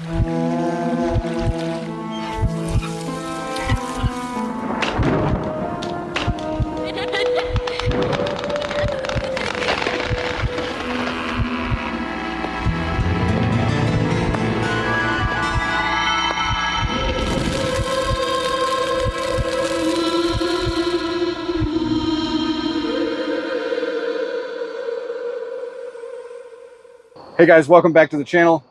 Hey guys, welcome back to the channel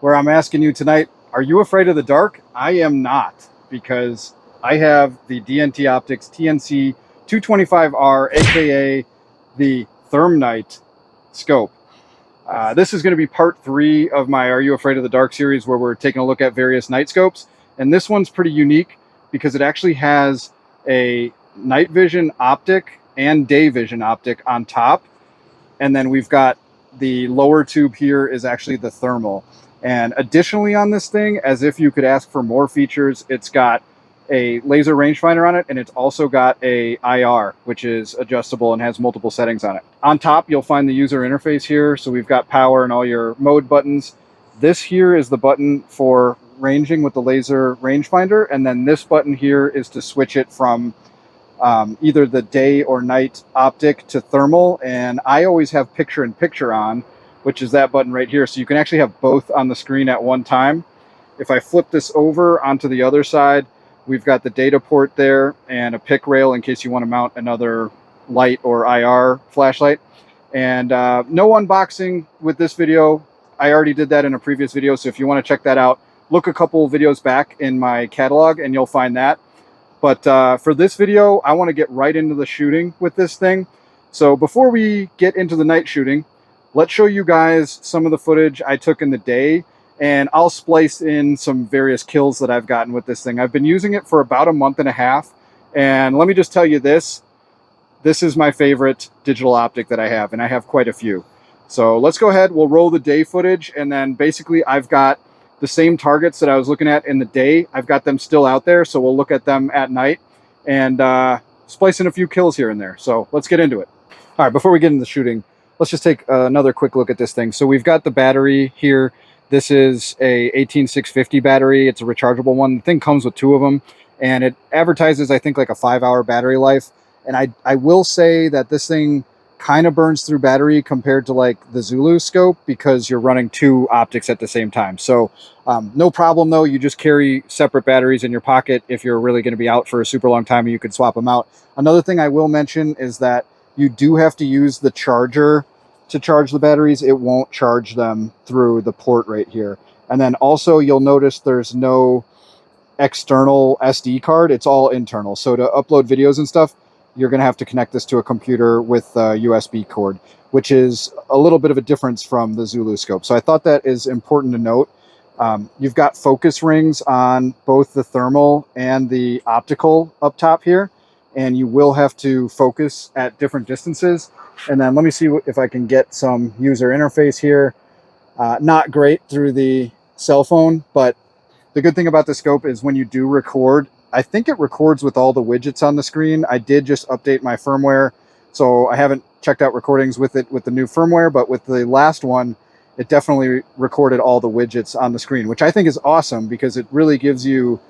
where I'm asking you tonight, are you afraid of the dark? I am not, because I have the DNT Optics TNC225R, aka the ThermNight scope. This is going to be part 3 of my Are You Afraid of the Dark series, where we're taking a look at various night scopes. And this one's pretty unique because it actually has a night vision optic and day vision optic on top. And then we've got the lower tube here is actually the thermal. And additionally on this thing, as if you could ask for more features, it's got a laser rangefinder on it, and it's also got a IR, which is adjustable and has multiple settings on it. On top, you'll find the user interface here. So we've got power and all your mode buttons. This here is the button for ranging with the laser rangefinder. And then this button here is to switch it from either the day or night optic to thermal. And I always have picture-in-picture on, which is that button right here. So you can actually have both on the screen at one time. If I flip this over onto the other side, we've got the data port there and a pick rail in case you want to mount another light or IR flashlight. And no unboxing with this video. I already did that in a previous video. So if you want to check that out, look a couple videos back in my catalog and you'll find that. But for this video, I want to get right into the shooting with this thing. So before we get into the night shooting, let's show you guys some of the footage I took in the day, and I'll splice in some various kills that I've gotten with this thing. I've been using it for about a month and a half, and let me just tell you this is my favorite digital optic that I have, and I have quite a few. So let's go ahead, we'll roll the day footage, and then basically I've got the same targets that I was looking at in the day. I've got them still out there, so we'll look at them at night and splice in a few kills here and there. So let's get into it. All right, before we get into the shooting, let's just take another quick look at this thing. So we've got the battery here. This is a 18650 battery. It's a rechargeable one. The thing comes with 2 of them, and it advertises, I think, like a 5-hour battery life. And I will say that this thing kind of burns through battery compared to like the Zulu scope, because you're running 2 optics at the same time. So no problem though, you just carry separate batteries in your pocket. If you're really going to be out for a super long time, you can swap them out. Another thing I will mention is that you do have to use the charger to charge the batteries. It won't charge them through the port right here. And then also you'll notice there's no external SD card. It's all internal. So to upload videos and stuff, you're going to have to connect this to a computer with a USB cord, which is a little bit of a difference from the Zulu scope. So I thought that is important to note. You've got focus rings on both the thermal and the optical up top here, and you will have to focus at different distances. And then let me see if I can get some user interface here. Not great through the cell phone, but the good thing about the scope is when you do record, I think it records with all the widgets on the screen. I did just update my firmware, so I haven't checked out recordings with it with the new firmware, but with the last one, it definitely recorded all the widgets on the screen, which I think is awesome because it really gives you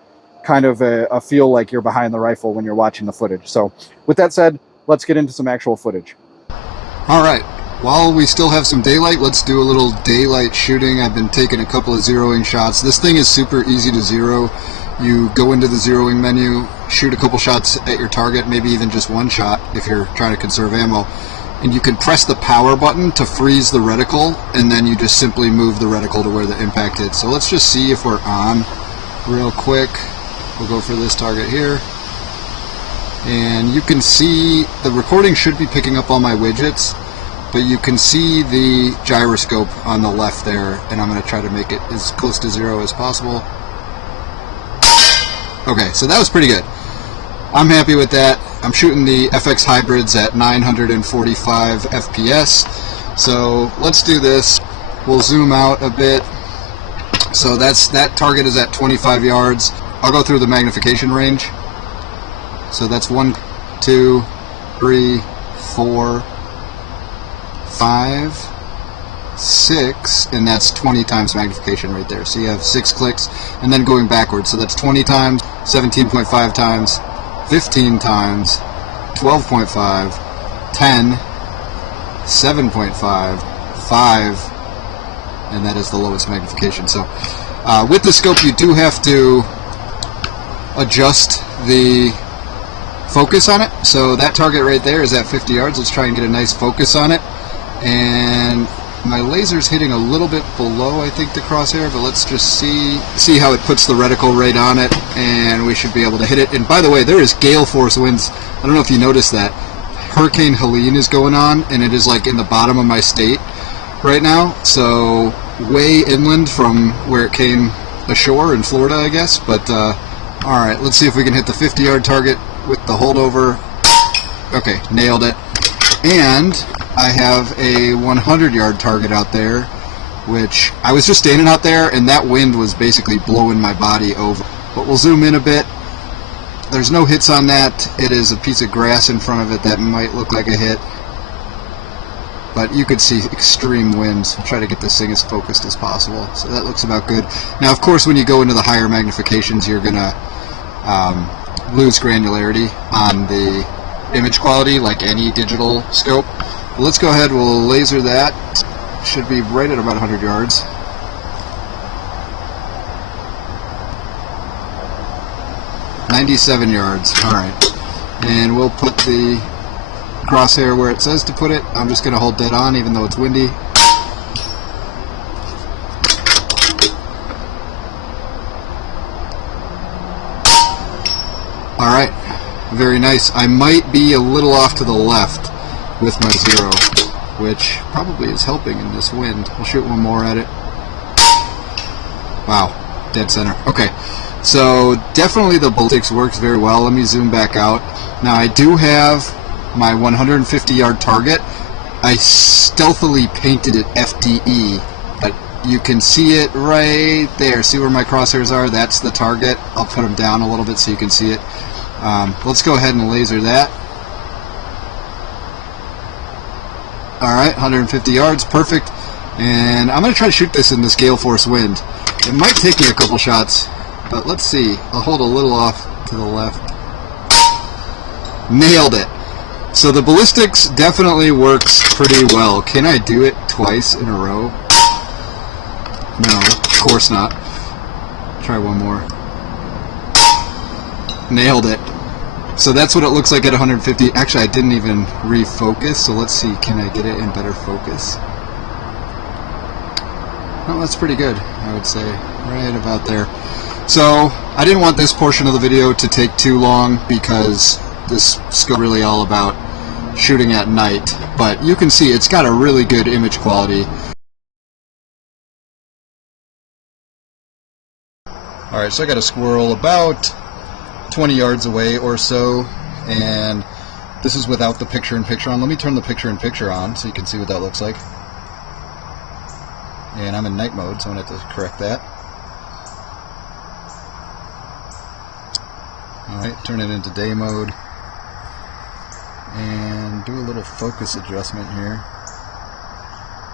kind of a feel like you're behind the rifle when you're watching the footage. So with that said, let's get into some actual footage. All right, while we still have some daylight, let's do a little daylight shooting. I've been taking a couple of zeroing shots. This thing is super easy to zero. You go into the zeroing menu, shoot a couple shots at your target, maybe even just one shot if you're trying to conserve ammo. And you can press the power button to freeze the reticle, and then you just simply move the reticle to where the impact hits. So let's just see if we're on real quick. We'll go for this target here. And you can see the recording should be picking up all my widgets, but you can see the gyroscope on the left there, and I'm going to try to make it as close to 0 as possible. Okay, so that was pretty good. I'm happy with that. I'm shooting the FX hybrids at 945 FPS. So let's do this. We'll zoom out a bit. So that target is at 25 yards. I'll go through the magnification range. So that's 1, 2, 3, 4, 5, 6, and that's 20 times magnification right there. So you have 6 clicks, and then going backwards. So that's 20 times, 17.5 times, 15 times, 12.5, 10, 7.5, 5, and that is the lowest magnification. So with the scope, you do have to adjust the focus on it. So that target right there is at 50 yards. Let's try and get a nice focus on it. And my laser's hitting a little bit below, I think, the crosshair, but let's just see how it puts the reticle right on it, and we should be able to hit it. And by the way, there is gale force winds. I don't know if you noticed that. Hurricane Helene is going on, and it is like in the bottom of my state right now, so way inland from where it came ashore in Florida, I guess. But alright, let's see if we can hit the 50-yard target with the holdover. Okay, nailed it. And I have a 100-yard target out there, which I was just standing out there, and that wind was basically blowing my body over. But we'll zoom in a bit. There's no hits on that. It is a piece of grass in front of it that might look like a hit. But you could see extreme winds. I'll try to get this thing as focused as possible. So that looks about good. Now, of course, when you go into the higher magnifications, you're going to lose granularity on the image quality, like any digital scope. Let's go ahead, we'll laser that. Should be right at about 100 yards. .97 yards, alright. And we'll put the crosshair where it says to put it. I'm just going to hold dead on even though it's windy. Alright, very nice. I might be a little off to the left with my 0, which probably is helping in this wind. I'll shoot one more at it. Wow, dead center. Okay, so definitely the ballistics works very well. Let me zoom back out. Now I do have my 150-yard target. I stealthily painted it FDE, but you can see it right there. See where my crosshairs are? That's the target. I'll put them down a little bit so you can see it. Let's go ahead and laser that. Alright, 150 yards, perfect. And I'm going to try to shoot this in this gale force wind. It might take me a couple shots, but let's see. I'll hold a little off to the left. Nailed it. So the ballistics definitely works pretty well. Can I do it twice in a row? No, of course not. Try one more. Nailed it. So that's what it looks like at 150. Actually, I didn't even refocus, so let's see, can I get it in better focus? Well, that's pretty good, I would say, right about there. So I didn't want this portion of the video to take too long because this is really all about shooting at night, but you can see it's got a really good image quality. Alright, so I got a squirrel about 20 yards away or so, and this is without the picture-in-picture on. Let me turn the picture-in-picture on so you can see what that looks like. And I'm in night mode, so I'm going to have to correct that. Alright, turn it into day mode. And do a little focus adjustment here.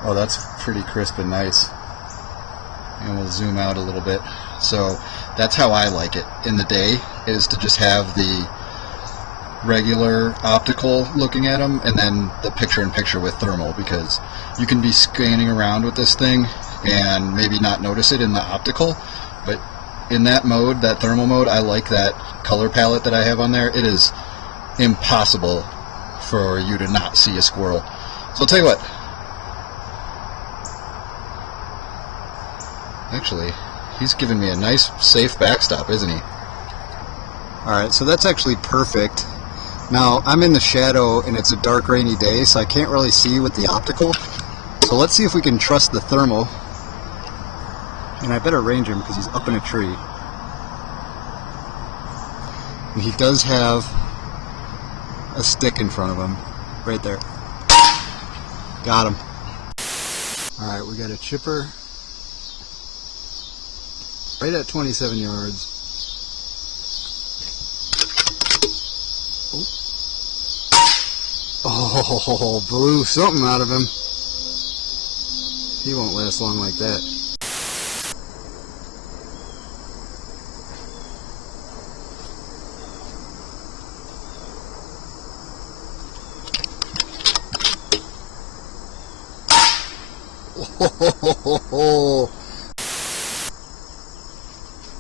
Oh, that's pretty crisp and nice. And we'll zoom out a little bit. So that's how I like it in the day, is to just have the regular optical looking at them and then the picture-in-picture with thermal, because you can be scanning around with this thing and maybe not notice it in the optical, but in that mode, that thermal mode, I like that color palette that I have on there. It is impossible for you to not see a squirrel. So I'll tell you what, actually, he's giving me a nice safe backstop, isn't he? Alright, so that's actually perfect. Now, I'm in the shadow and it's a dark, rainy day, so I can't really see with the optical. So let's see if we can trust the thermal. And I better range him because he's up in a tree. And he does have a stick in front of him, right there. Got him. Alright, we got a chipper right at 27 yards. Oh, blew something out of him. He won't last long like that.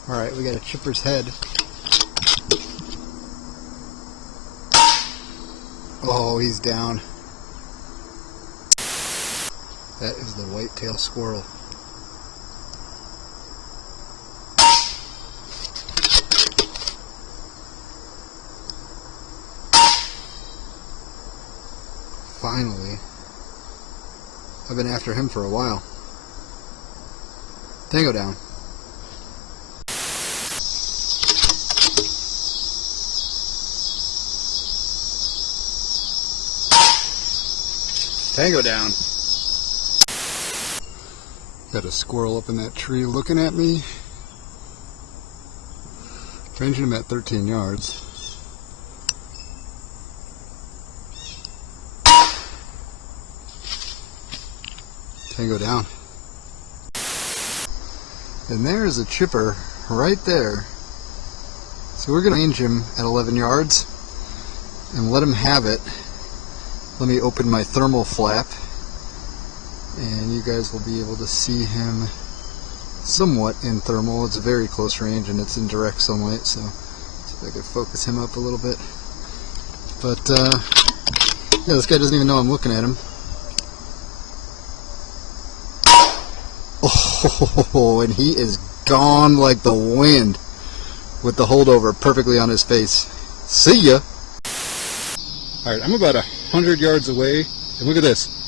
Alright, we got a chipper's head. Oh, he's down. That is the white-tailed squirrel. Finally. I've been after him for a while. Tango down. Tango down. Got a squirrel up in that tree looking at me. Ranging him at 13 yards. Tango down. And there is a chipper right there. So we're going to range him at 11 yards and let him have it. Let me open my thermal flap and you guys will be able to see him somewhat in thermal. It's very close range and it's in direct sunlight, so see if I can focus him up a little bit. But yeah, this guy doesn't even know I'm looking at him. Oh, and he is gone like the wind with the holdover perfectly on his face. See ya! Alright, I'm about 100 yards away, and look at this.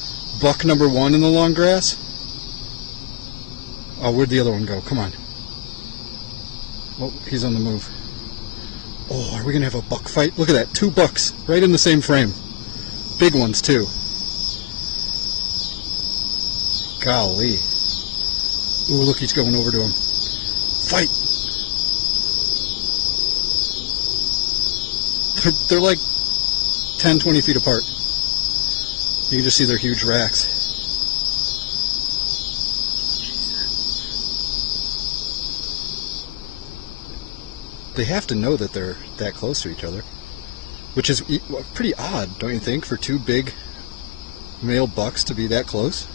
Buck number 1 in the long grass. Oh, where'd the other one go? Come on. Oh, he's on the move. Oh, are we gonna have a buck fight? Look at that, 2 bucks right in the same frame. Big ones too. Golly. Ooh, look, he's going over to him. Fight! They're like 10, 20 feet apart. You can just see their huge racks. They have to know that they're that close to each other, which is pretty odd, don't you think, for 2 big male bucks to be that close?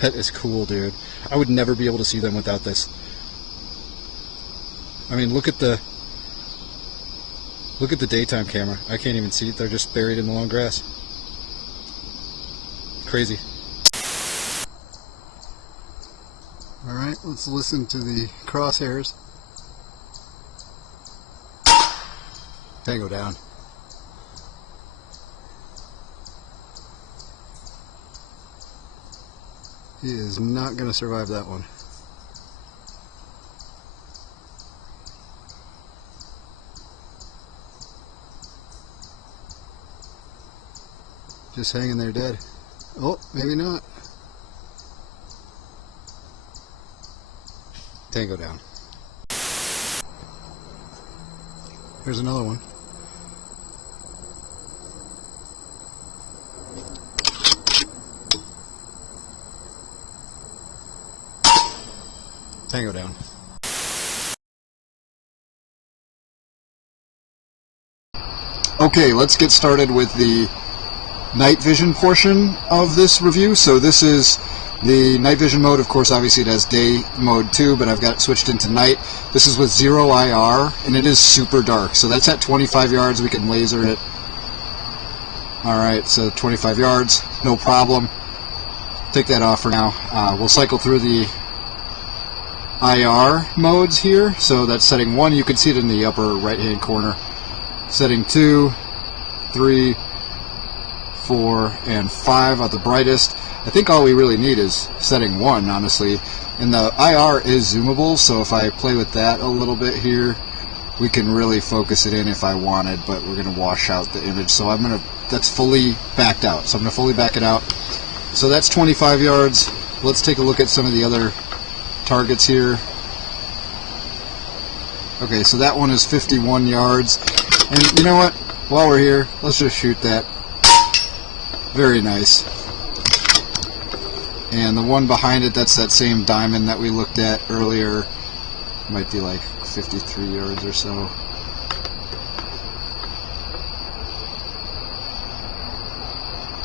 That is cool, dude. I would never be able to see them without this. I mean, look at the daytime camera. I can't even see it. They're just buried in the long grass. Crazy. Alright, let's listen to the crosshairs. Tango down. He is not going to survive that one. Just hanging there dead. Oh, maybe not. Tango down. Here's another one. Tango down. Okay, let's get started with the night vision portion of this review. So this is the night vision mode. Of course, obviously it has day mode too, but I've got it switched into night. This is with 0 IR, and it is super dark. So that's at 25 yards. We can laser it. Alright, so 25 yards, no problem. Take that off for now. We'll cycle through the IR modes here. So that's setting 1. You can see it in the upper right hand corner. Setting 2, 3, 4, and 5 are the brightest. I think all we really need is setting 1, honestly. And the IR is zoomable, so if I play with that a little bit here, we can really focus it in if I wanted, but we're going to wash out the image. So that's fully backed out. So I'm going to fully back it out. So that's 25 yards. Let's take a look at some of the other targets here. Okay, so that one is 51 yards. And you know what? While we're here, let's just shoot that. Very nice. And the one behind it, that's that same diamond that we looked at earlier. Might be like 53 yards or so.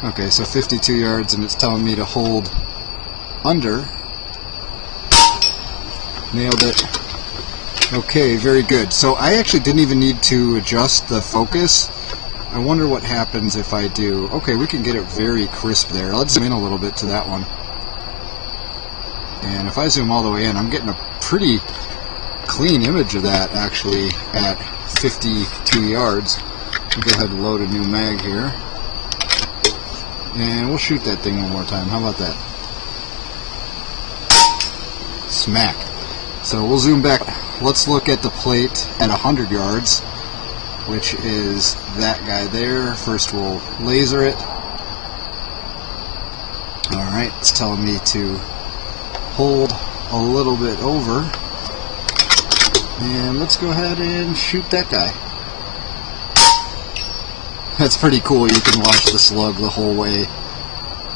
Okay, so 52 yards, and it's telling me to hold under. Nailed it. Okay, very good. So I actually didn't even need to adjust the focus. I wonder what happens if I do. Okay, we can get it very crisp there. Let's zoom in a little bit to that one. And if I zoom all the way in, I'm getting a pretty clean image of that actually at 52 yards. I'll go ahead and load a new mag here. And we'll shoot that thing one more time. How about that? Smack. So we'll zoom back. Let's look at the plate at 100 yards, which is that guy there. First we'll laser it. Alright, it's telling me to hold a little bit over. And let's go ahead and shoot that guy. That's pretty cool. You can watch the slug the whole way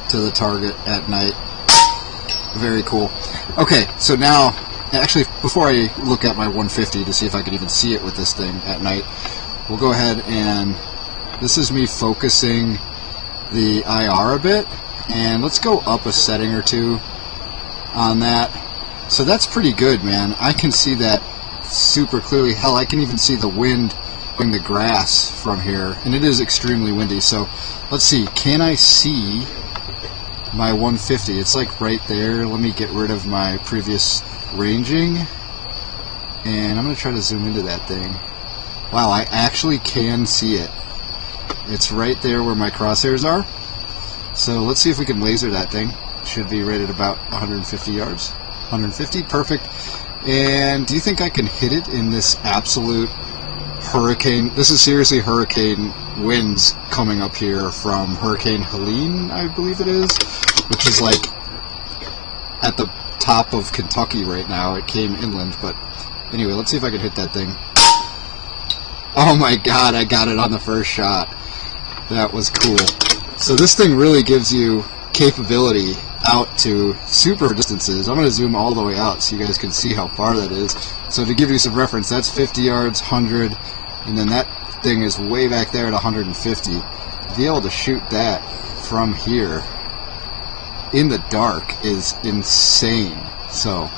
to the target at night. Very cool. Okay, so now, actually, before I look at my 150 to see if I can even see it with this thing at night, we'll go ahead and, this is me focusing the IR a bit, and let's go up a setting or two on that. So that's pretty good, man. I can see that super clearly. Hell, I can even see the wind in the grass from here, and it is extremely windy. So let's see, can I see my 150? It's like right there. Let me get rid of my previous ranging, and I'm going to try to zoom into that thing. Wow, I actually can see it. It's right there where my crosshairs are. So let's see if we can laser that thing. It should be right at about 150 yards. 150, perfect. And do you think I can hit it in this absolute hurricane? This is seriously hurricane winds coming up here from Hurricane Helene, I believe it is, which is like at the top of Kentucky right now. It came inland, but anyway, let's see if I can hit that thing. Oh my god, I got it on the first shot. That was cool. So this thing really gives you capability out to super distances. I'm going to zoom all the way out so you guys can see how far that is. So to give you some reference, that's 50 yards, 100, and then that thing is way back there at 150. To be able to shoot that from here in the dark is insane. So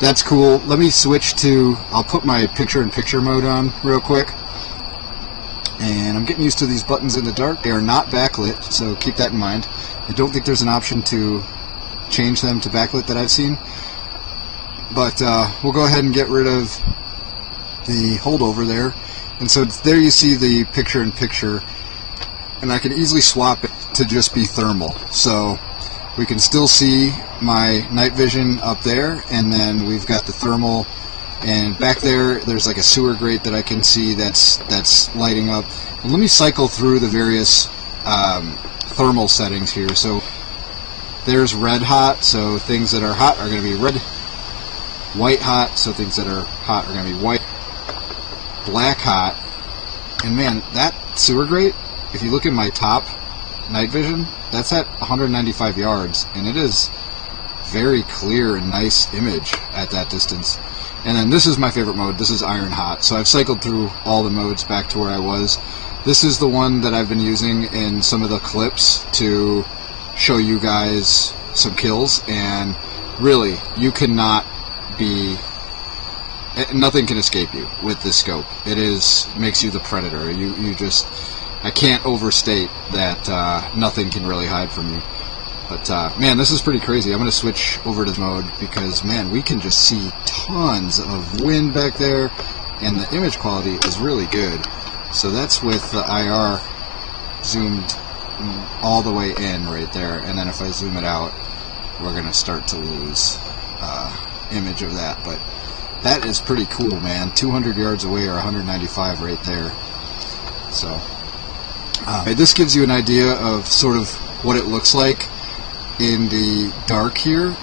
that's cool. Let me switch to, I'll put my picture-in-picture mode on real quick. And I'm getting used to these buttons in the dark. They are not backlit, so keep that in mind. I don't think there's an option to change them to backlit that I've seen. But we'll go ahead and get rid of the holdover there. And so there you see the picture-in-picture. And I can easily swap it to just be thermal. So we can still see my night vision up there, and then we've got the thermal. And back there, there's like a sewer grate that I can see that's lighting up. And let me cycle through the various thermal settings here. So there's red hot, so things that are hot are going to be red. White hot, so things that are hot are going to be white. Black hot. And man, that sewer grate, if you look at my top night vision, that's at 195 yards, and it is very clear and nice image at that distance. And then this is my favorite mode. This is iron hot. So I've cycled through all the modes back to where I was. This is the one that I've been using in some of the clips to show you guys some kills. And really, you cannot be, nothing can escape you with this scope. It makes you the predator. You just, I can't overstate that nothing can really hide from you. But man, this is pretty crazy. I'm going to switch over to the mode because, man, we can just see tons of wind back there, and the image quality is really good. So that's with the IR zoomed all the way in right there, and then if I zoom it out, we're going to start to lose image of that. But that is pretty cool, man. 200 yards away or 195 right there. So this gives you an idea of sort of what it looks like in the dark here.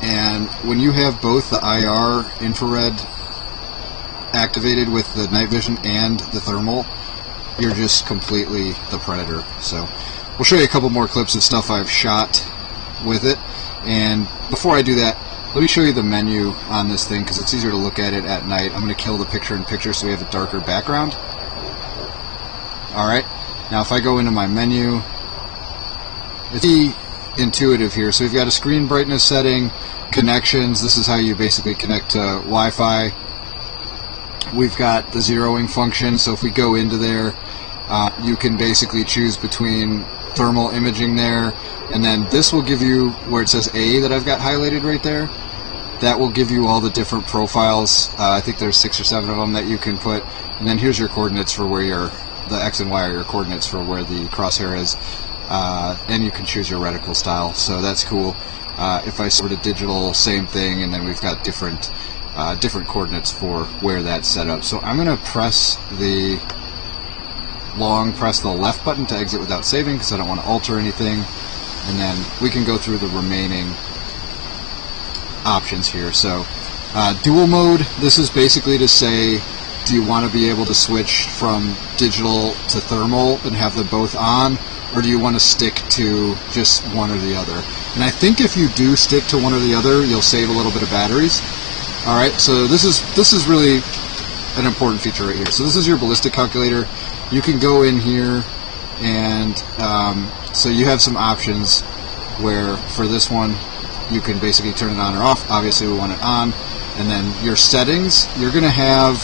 And when you have both the IR infrared activated with the night vision and the thermal, you're just completely the predator. So we'll show you a couple more clips of stuff I've shot with it. And before I do that, let me show you the menu on this thing because it's easier to look at it at night. I'm going to kill the picture-in-picture so we have a darker background. Alright, now if I go into my menu, it's pretty intuitive here. So we've got a screen brightness setting, connections, this is how you basically connect to Wi-Fi. We've got the zeroing function, so if we go into there, you can basically choose between thermal imaging there, and then this will give you, where it says A that I've got highlighted right there, that will give you all the different profiles. I think there's 6 or 7 of them that you can put, and then here's your coordinates for where the X and Y are your coordinates for where the crosshair is, and you can choose your reticle style, so that's cool. If I sort of digital, same thing, and then we've got different coordinates for where that's set up. So I'm going to press the left button to exit without saving because I don't want to alter anything, and then we can go through the remaining options here. So dual mode, this is basically to say, do you want to be able to switch from digital to thermal and have them both on, or do you want to stick to just one or the other? And I think if you do stick to one or the other, you'll save a little bit of batteries. Alright, so this is really an important feature right here. So this is your ballistic calculator. You can go in here and so you have some options where for this one you can basically turn it on or off. Obviously we want it on. And then your settings, you're going to have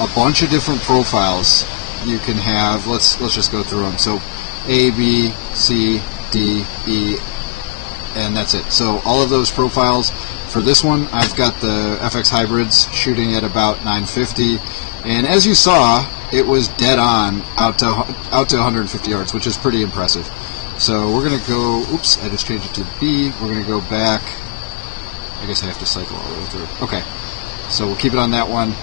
a bunch of different profiles. You can have, let's just go through them. So A, B, C, D, E, and that's it. So all of those profiles. For this one, I've got the FX hybrids shooting at about 950, and as you saw, it was dead on out to 150 yards, which is pretty impressive. So we're going to go, oops, I just changed it to B. We're going to go back. I guess I have to cycle all the way through. Okay, so we'll keep it on that one.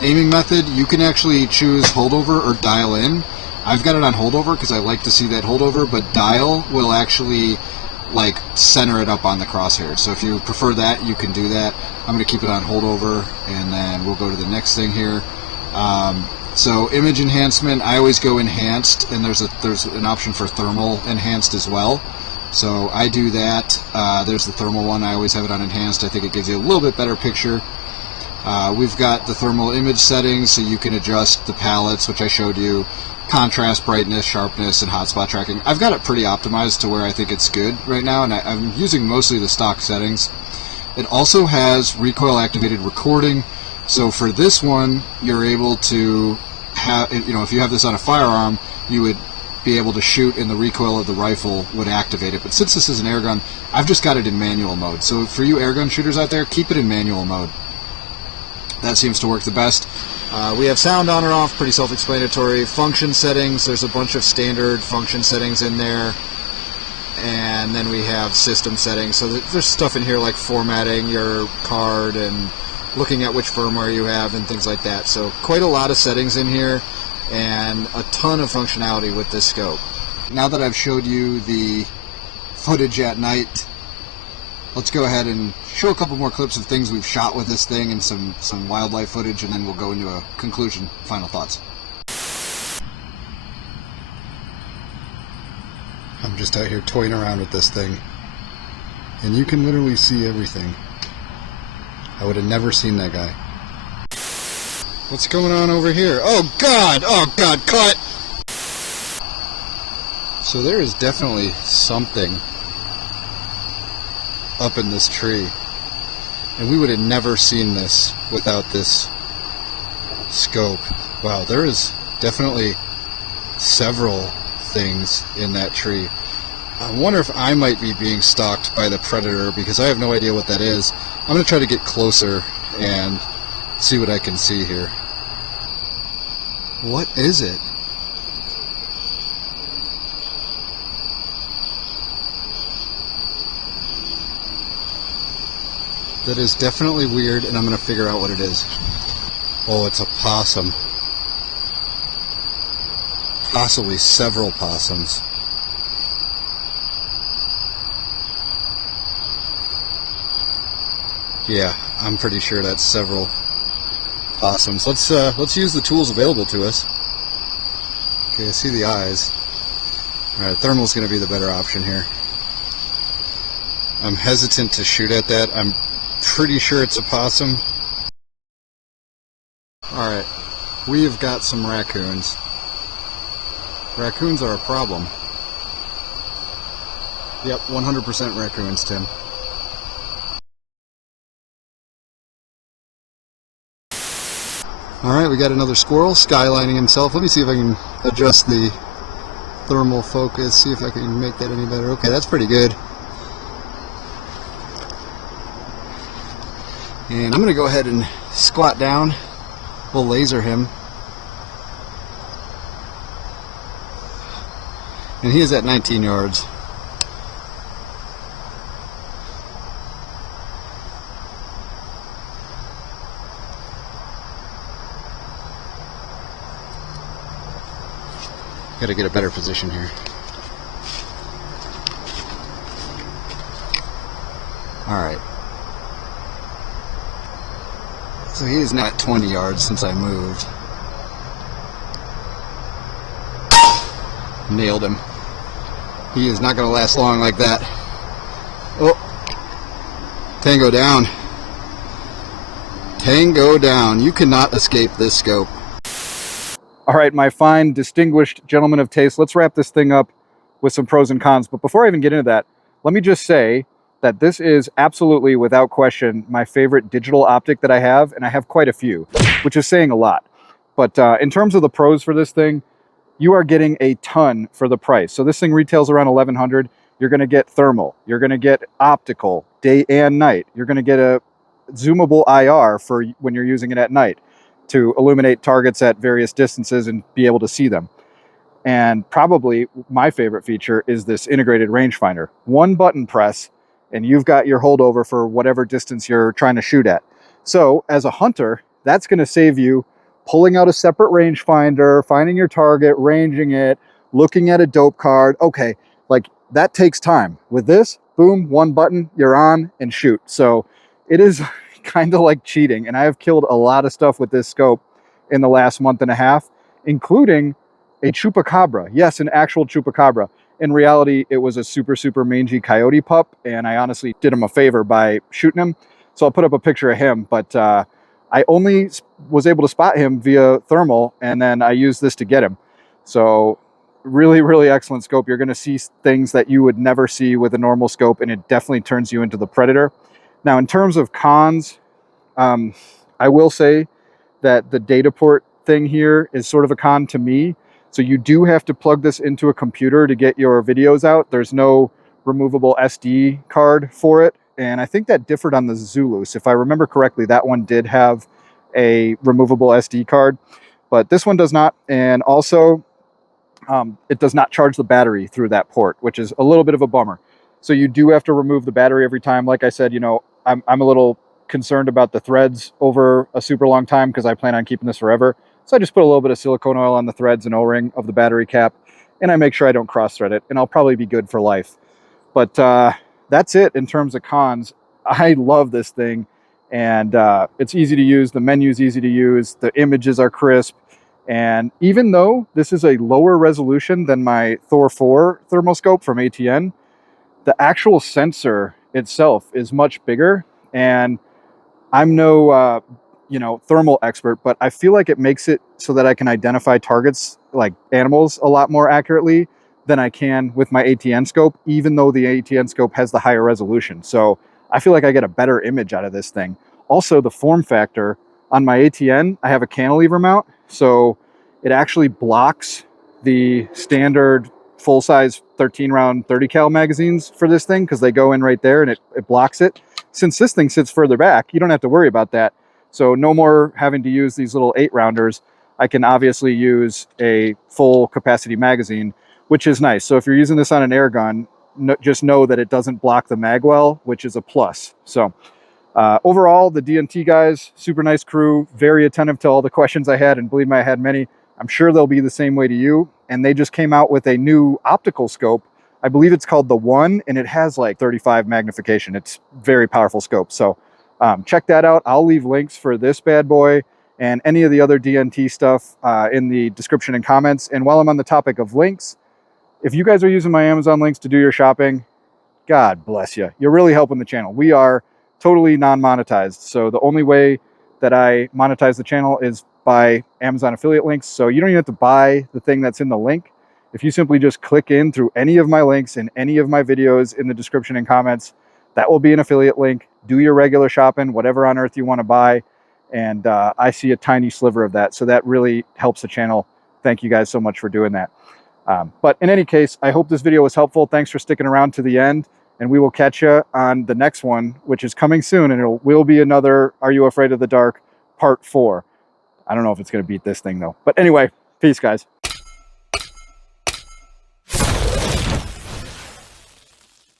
Aiming method, you can actually choose holdover or dial in. I've got it on holdover because I like to see that holdover, but dial will actually like center it up on the crosshair. So if you prefer that, you can do that. I'm going to keep it on holdover, and then we'll go to the next thing here. So image enhancement, I always go enhanced, and there's an option for thermal enhanced as well. So I do that. There's the thermal one. I always have it on enhanced. I think it gives you a little bit better picture. We've got the thermal image settings, so you can adjust the palettes, which I showed you. Contrast, brightness, sharpness, and hotspot tracking. I've got it pretty optimized to where I think it's good right now, and I'm using mostly the stock settings. It also has recoil activated recording, so for this one you're able to have, you know, if you have this on a firearm, you would be able to shoot and the recoil of the rifle would activate it. But since this is an air gun, I've just got it in manual mode. So for you air gun shooters out there, keep it in manual mode. That seems to work the best. We have sound on or off, pretty self-explanatory. Function settings, there's a bunch of standard function settings in there. And then we have system settings. So there's stuff in here like formatting your card and looking at which firmware you have and things like that. So quite a lot of settings in here and a ton of functionality with this scope. Now that I've showed you the footage at night, let's go ahead and show a couple more clips of things we've shot with this thing and some wildlife footage, and then we'll go into a conclusion, final thoughts. I'm just out here toying around with this thing, and you can literally see everything. I would have never seen that guy. What's going on over here? Oh God, cut! So there is definitely something up in this tree, and we would have never seen this without this scope. Wow, there is definitely several things in that tree. I wonder if I might be being stalked by the predator, because I have no idea what that is. I'm going to try to get closer and see what I can see here. What is it? That is definitely weird, and I'm going to figure out what it is. Oh, it's a possum. Possibly several possums. Yeah, I'm pretty sure that's several possums. Let's use the tools available to us. Okay, I see the eyes. Alright, thermal's going to be the better option here. I'm hesitant to shoot at that. I'm pretty sure it's a possum. Alright, we have got some raccoons. Raccoons are a problem. Yep, 100% raccoons, Tim. Alright, we got another squirrel skylining himself. Let me see if I can adjust the thermal focus, see if I can make that any better. Okay, that's pretty good. And I'm going to go ahead and squat down. We'll laser him. And he is at 19 yards. Got to get a better position here. Alright. So he is now at 20 yards since I moved. Nailed him. He is not going to last long like that. Oh. Tango down. Tango down. You cannot escape this scope. All right, my fine, distinguished gentlemen of taste, let's wrap this thing up with some pros and cons. But before I even get into that, let me just say that this is absolutely, without question, my favorite digital optic that I have, and I have quite a few, which is saying a lot. But in terms of the pros for this thing, you are getting a ton for the price. So this thing retails around $1,100. You're going to get thermal. You're going to get optical, day and night. You're going to get a zoomable IR for when you're using it at night, to illuminate targets at various distances and be able to see them. And probably my favorite feature is this integrated rangefinder. One button press and you've got your holdover for whatever distance you're trying to shoot at. So as a hunter, that's going to save you pulling out a separate rangefinder, finding your target, ranging it, looking at a dope card. Okay, like that takes time. With this, boom, one button, you're on and shoot. So it is kind of like cheating, and I have killed a lot of stuff with this scope in the last month and a half, including a chupacabra. Yes, an actual chupacabra. In reality, it was a super mangy coyote pup, and I honestly did him a favor by shooting him. So I'll put up a picture of him, but I only was able to spot him via thermal, and then I used this to get him. So really excellent scope. You're going to see things that you would never see with a normal scope, and it definitely turns you into the predator. Now, in terms of cons, I will say that the data port thing here is sort of a con to me. So you do have to plug this into a computer to get your videos out. There's no removable SD card for it. And I think that differed on the Zulus. If I remember correctly, that one did have a removable SD card, but this one does not. And also, it does not charge the battery through that port, which is a little bit of a bummer. So you do have to remove the battery every time. Like I said, you know, I'm a little concerned about the threads over a super long time because I plan on keeping this forever. So I just put a little bit of silicone oil on the threads and O-ring of the battery cap, and I make sure I don't cross-thread it, and I'll probably be good for life. But that's it in terms of cons. I love this thing, and it's easy to use. The menu's easy to use. The images are crisp. And even though this is a lower resolution than my Thor 4 thermal scope from ATN, the actual sensor itself is much bigger. And I'm no thermal expert, but I feel like it makes it so that I can identify targets like animals a lot more accurately than I can with my ATN scope, even though the ATN scope has the higher resolution. So I feel like I get a better image out of this thing. Also, the form factor on my ATN, I have a cantilever mount, so it actually blocks the standard full-size 13-round 30 cal magazines for this thing because they go in right there and it blocks it. Since this thing sits further back, you don't have to worry about that. So no more having to use these little 8-rounders. I can obviously use a full capacity magazine, which is nice. So if you're using this on an air gun, just know that it doesn't block the mag well, which is a plus. So overall, the DNT guys, super nice crew, very attentive to all the questions I had, and believe me, I had many. I'm sure they'll be the same way to you. And they just came out with a new optical scope. I believe it's called the One, and it has like 35 magnification. It's very powerful scope. So check that out. I'll leave links for this bad boy and any of the other DNT stuff in the description and comments. And while I'm on the topic of links, If you guys are using my Amazon links to do your shopping, God bless you. You're really helping the channel. We are totally non-monetized. So the only way that I monetize the channel is by Amazon affiliate links. So you don't even have to buy the thing that's in the link. If you simply just click in through any of my links in any of my videos in the description and comments, that will be an affiliate link. Do your regular shopping, whatever on earth you want to buy. And I see a tiny sliver of that. So that really helps the channel. Thank you guys so much for doing that. But in any case, I hope this video was helpful. Thanks for sticking around to the end. And we will catch you on the next one, which is coming soon. And it will be another Are You Afraid of the Dark Part 4. I don't know if it's going to beat this thing, though. But anyway, peace, guys.